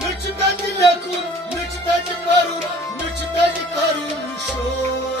Müçteci lekun, müçteci karun, müçteci karun şor.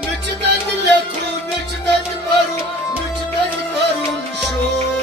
Müçteci lekun, müçteci karun, müçteci karun şor.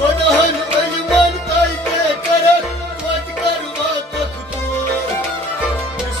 Sodahan ölüman kayte karak, vat karva takdur. Jiss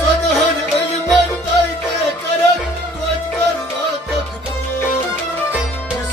Sodahan ölüman kayte karak, vat karva takdur. Jiss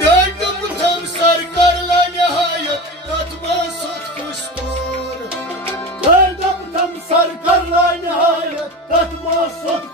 Döndüm tam sarkarla nihayet, katma sot kuştur. Döndüm tam sarkarla nihayet, katma sot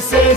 سے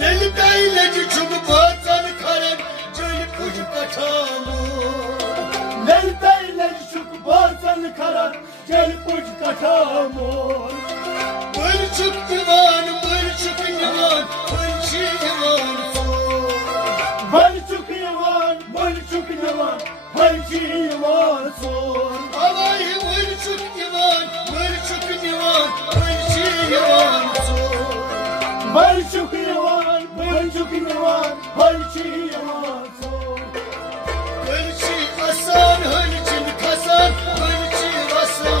Yelidey leci çubu bazen karen Cöl kuş kaçamu Lelteyler şuk bazen karar gel uç kaçamur Bölçük divan, bölçük divan Bölçü divan Balçuk yavan, balçuk yavan Halci yavan sor Havay bölçük divan, bölçük divan Bölçü divan Balçuk yavan, balçuk yavan Halci yavan sor Bölçü asan, hölçün kasan Bölçü asan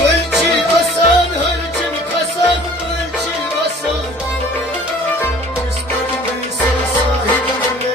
Bölçü asan, hölçün kasan Bölçü asan Bölçü sahip bile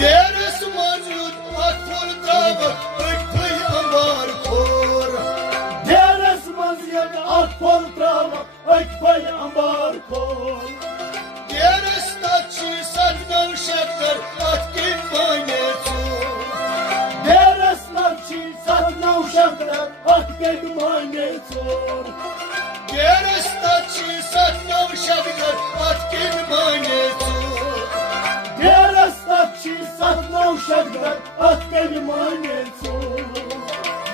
Deres mevcut akfur dava ökfey ambar kor Deres maziyet akpol trava ekpay ambar kol Deres tatçı sandan şaklar atkin manetu Deres navçi satna uşaklar akged mane sor Deres tatçı sandan şaklar atkin manetu Deres navçi satna uşaklar akged mane sor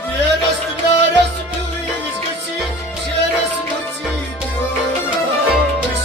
Deres naras düğüz geçi Şeres mutsi Biz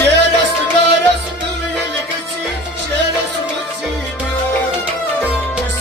Deres naras düğüz geçi Şeres mutsi Biz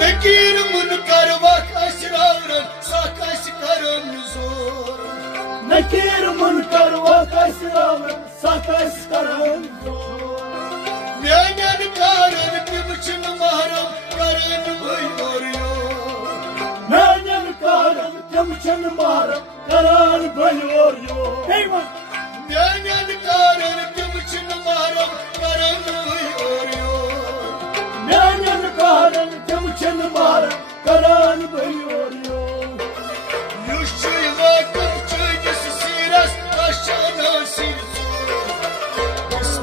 Nekir munkar vak aşravran sakas karım zor Nekir munkar vakasram sakas karan zor Meğen karın kimçin mahram karın buyuruyor Meğen karın kimçin mahram karar buyuruyor Eyvah! Meğen karın kimçin mahram karın buyuruyor Meğen karın kimçin mahram karar buyuruyor Yuşçu vakıf çöydesi siras aşağına silsur Biz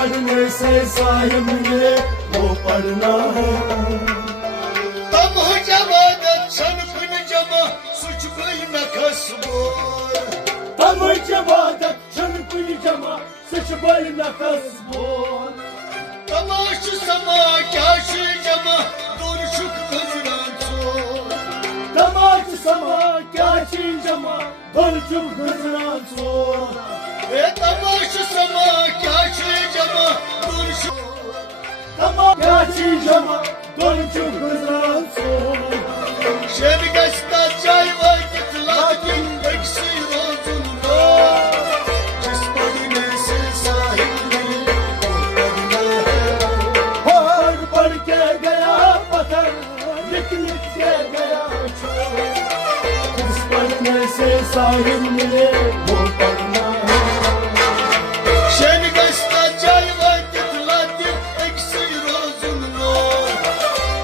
پڑھنے سے صاحب ملے وہ پڑھنا ہے تم ہو جوادت چھن کن جمع سچ بھئی نکھس بور تمچ عبادت چھن کن جمع سچ بھئی نکھس بور تماش سما کیا شی جمع دور شک گزران چور تماش سما کیا چی جمع دل چک گزران ژور اے تماش سما کیا شی جمع دور شک تمام کیا چی جمع دل چک گزران ژور شیر گشتا چائے وقت لاتی ایک سی روزن رو جس پڑھنے سے صاحب ملے وہ پڑھنا ہے پڑھ پڑھ کے گیا پتھر لکھ لکھ کے گیا چھوڑ جس پڑھنے سے صاحب ملے وہ پڑھنا ہے شیر گشتا چائے وقت لاتی ایک سی روزن رو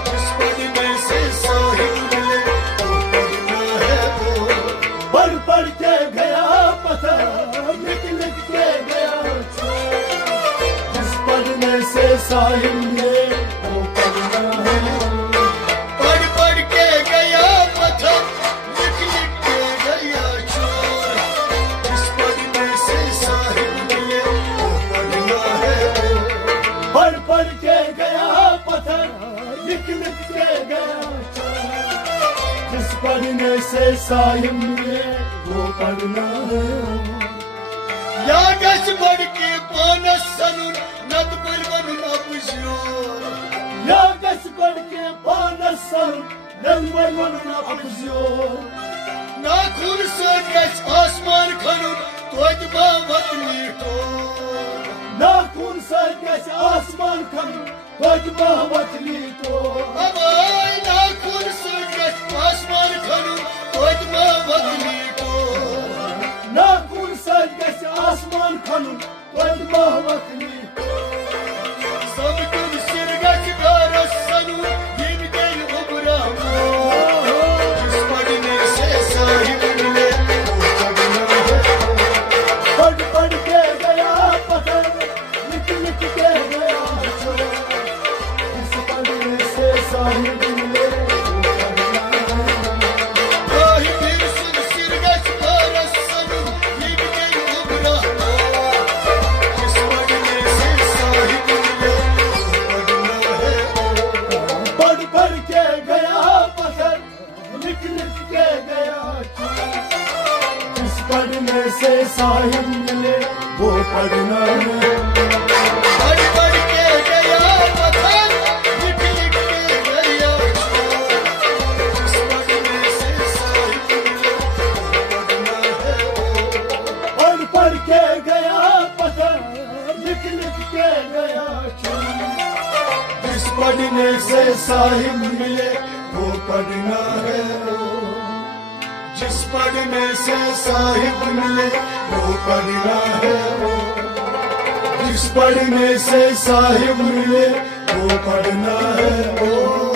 جس پڑھنے سے صاحب ملے وہ پڑھنا ہے پڑھ پڑھ کے گیا پتھر لکھ لکھ کے گیا چھوڑ جس پڑھنے سے صاحب ملے وہ پڑھنا ہے پڑھ پڑھ کے گیا پتھر لکھ لکھ کے گیا چور جس پڑھنے سے صاحب ملے وہ پڑھنا ہے پڑھ پڑھ کے گیا پتھر لکھ لکھ کے گیا چھوڑ جس پڑھنے سے صاحب ملے وہ پڑھنا ہے یا گش بڑھ کے پانس سنن ند بلون اپزیور یا گس پڑھ کے پانس سن نلوے ونن اپزیور ناخون سۭتۍ گژھِ آسمان کھنُن توتہِ ما وطنی ٹور ناخون سۭتۍ گژھِ آسمان کھنُن توتہِ ما وطنی طور اوے ناخون سۭتۍ گژھِ آسمان کھنُن توتہِ ما وطنی ٹور ناخون سۭتۍ گژھِ آسمان کھنُن توتہِ ما وطنی سمکُن سِر گژھِ ڈارس سنُن ییٚمہِ گٔیہِ عُمرا مور جس پڑھنے سے صاحب ملے وہ پڑھنا ہے پڑھ پڑھ کے گیا پتھر لکھ لکھ کے گیا چھوڑ جس پڑھنے سے صاحب ملے وہ پڑھنا ہے گاہہِ پھِرِ سُنٛد سِر گژھِ ڈارس سنُن ییٚمہِ گٔیہِ عُمرا مور جس پڑھنے سے صاحب ملے وہ پڑھنا ہے پڑھ پڑھ کے گیا پتھر لکھ لکھ کے گیا چھوڑ جس پڑھنے سے صاحب ملے وہ پڑھنا ہے پڑھ پڑھ کے گیا پتھر لکھ لکھ کے گیا چھوڑ جس پڑھنے سے صاحب ملے وہ پڑھنا ہے پڑھ پڑھ کے گیا پتھر لکھ لکھ کے گیا چھوڑ جس پڑھنے سے صاحب ملے وہ پڑھنا ہے جس پڑھنے سے صاحب ملے وہ پڑھنا ہے جس پڑھنے سے صاحب ملے وہ پڑھنا ہے